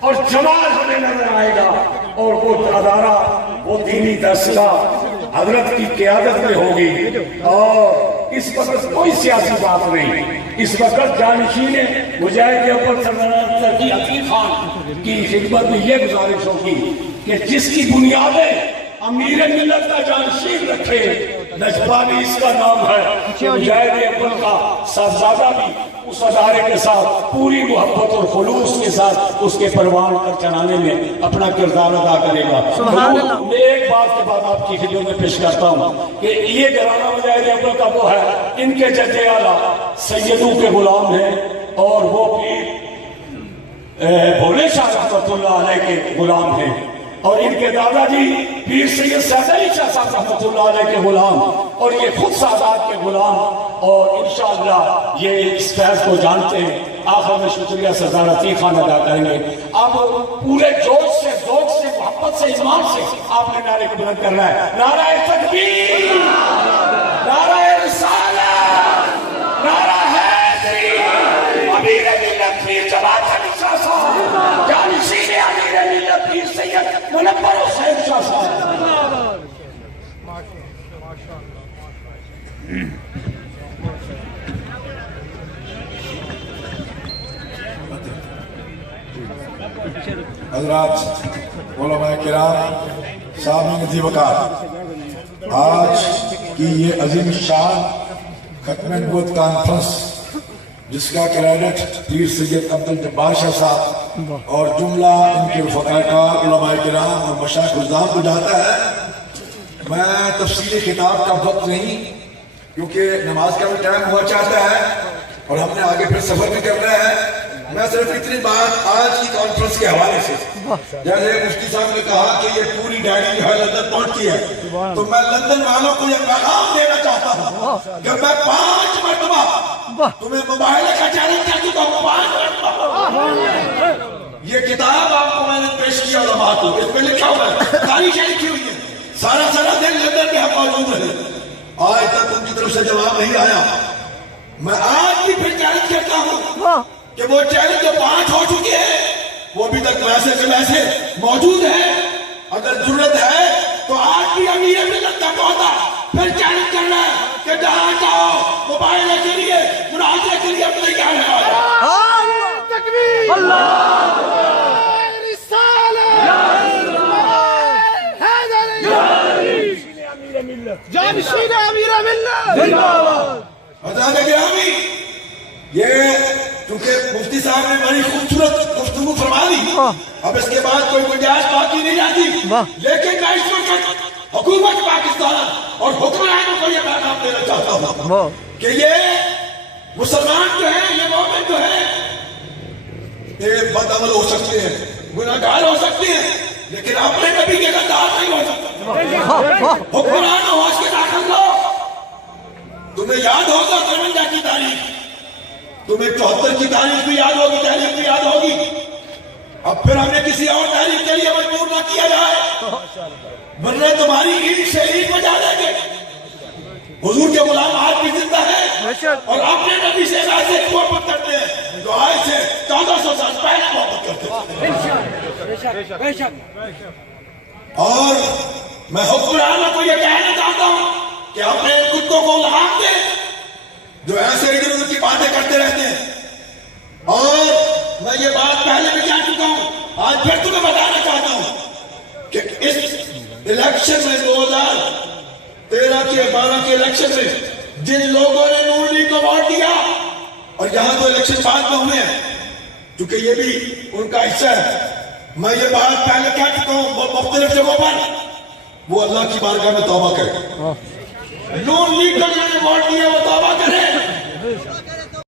اور جمال ہمیں نظر آئے گا، اور وہ ادارہ، وہ دینی دستگاہ حضرت کی قیادت میں ہوگی۔ اور اس وقت کوئی سیاسی بات نہیں، اس وقت جانشین مجاہد اول سرور کی عتیق خان کی خدمت میں یہ گزارش ہوگی کہ جس کی بنیادیں امیر ملت کا جانشین رکھے، نجبانی اس کا نام ہے، کہ مجاہد اول کا صاحبزادہ بھی اس ادارے کے ساتھ پوری محبت اور خلوص کے ساتھ اس کے پروان پر چلانے میں اپنا کردار ادا کرے گا۔ میں ایک بات کے بعد آپ کی خدمت میں پیش کرتا ہوں کہ یہ گھرانہ مجاہد اول کا وہ ہے، ان کے جد اعلیٰ سیدوں کے غلام ہیں، اور وہ پیر بھولے شاہ رحمۃ اللہ علیہ کے غلام ہیں، اور ان کے دادا جی پیر سید سعد علی شاہ صاحب رحمۃ اللہ علیہ کے غلام، اور یہ خود سادات کے غلام، اور انشاءاللہ یہ اس فیض کو جانتے ہیں۔ آخر میں شکریہ سردار عتیق خان ادا کریں گے۔ اب پورے جوش سے، ذوق سے، محبت سے، ایمان سے آپ نے نعرے کو بلند کرنا ہے۔ نعرہ تکبیر، نعرہ رسالت، نعرہ حیدری، امیر ملت پیر جماعت علی شاہ صاحب، جانشین امیر ملت پیر سید منور حسین شاہ صاحب۔ حضرات علماء کرام، سامعین ذی وقار، آج کی یہ عظیم شان ختم نبوت کانفرنس جس کا کریڈٹ پیر سید عبدالجبار شاہ صاحب اور جملہ ان کے رفقاء علماء کرام اور مشائخ الزام کو جاتا ہے، میں تفصیلی خطاب کا وقت نہیں، کیونکہ نماز کا بھی ٹائم ہوا چاہتا ہے اور ہم نے آگے پھر سفر بھی کرنا ہے۔ میں صرف اتنی بات آج کی کانفرنس کے حوالے سے، جیسے مفتی صاحب نے کہا کہ یہ پوری ڈائری جو ہے لندن پہنچتی ہے، تو میں لندن والوں کو یہ پیغام دینا چاہتا ہوں کہ میں 5 مرتبہ تمہیں موبائل کا چیلنج کر چکا ہوں، 5 مرتبہ یہ کتاب آپ کو میں نے پیش کیا علماء کو، اس میں لکھا ہوا ہے، تاریخیں لکھی ہوئی ہے، سارا دن لندن میں ہم موجود رہے، آج تک ان کی طرف سے جواب نہیں آیا۔ میں آج بھی پھر چیلنج کرتا ہوں کہ وہ چیلنج جو 5 ہو چکے ہیں وہ ابھی تک ویسے کے ویسے موجود ہے، اگر ضرورت ہے تو آج بھی امیر ملت کا پودا پھر چیلنج کرنا ہے کہ جہاں جاؤ موبائل کے لیے مناظرے کے لیے اپنے کیا ہے۔ تکبیر، اللہ جانشین امیر ملت حضرات گرامی، یہ کیونکہ مفتی صاحب نے بڑی خوبصورت گفتگو فرما دی، اب اس کے بعد کوئی گنجائش باقی نہیں رہتی، لیکن میں اس وقت حکومت پاکستان اور حکمرانوں کو یہ پیغام دینا چاہتا ہوں کہ یہ مسلمان جو ہے، یہ مومن جو ہے، یہ بد عمل ہو سکتے ہیں، گناہگار ہو سکتے ہیں، لیکن اپنے نبی کے غدار نہیں ہو سکتے۔ حکمران ہوش کے داخل لو، تمہیں یاد ہوگا 53 کی تاریخ، تمہیں 74 کی تاریخ بھی یاد ہوگی، تاریخ بھی یاد ہوگی، اب پھر ہمیں کسی اور تاریخ کے لیے مجبور نہ کیا جائے، ورنہ تمہاری عید سے عید بجا دیں گے۔ حضور کے غلام آج بھی زندہ ہے اور اپنے نبی سے ایسے محبت کرتے ہیں جو آج سے 1400 سال پہلے محبت کرتے ہیں۔ اور میں حکمرانوں کو یہ کہنا چاہتا ہوں کہ اپنے کتوں کو لحاظ دیں جو ایسے ادھر ادھر کی باتیں کرتے رہتے ہیں، اور میں یہ بات پہلے بھی کہہ چکا ہوں، آج پھر تمہیں بتانا چاہتا ہوں کہ اس الیکشن میں 2013 کے 12 کے الیکشن میں جن لوگوں نے نون لیگ کو ووٹ دیا، اور یہاں تو الیکشن بعد میں ہوئے ہیں کیونکہ یہ بھی ان کا حصہ ہے، میں یہ بات پہلے کہہ چکا ہوں مختلف جگہوں پر، وہ اللہ کی بارگاہ میں توبہ کرے، نون لیگ کو جنہوں نے ووٹ دیا وہ توبہ کرے،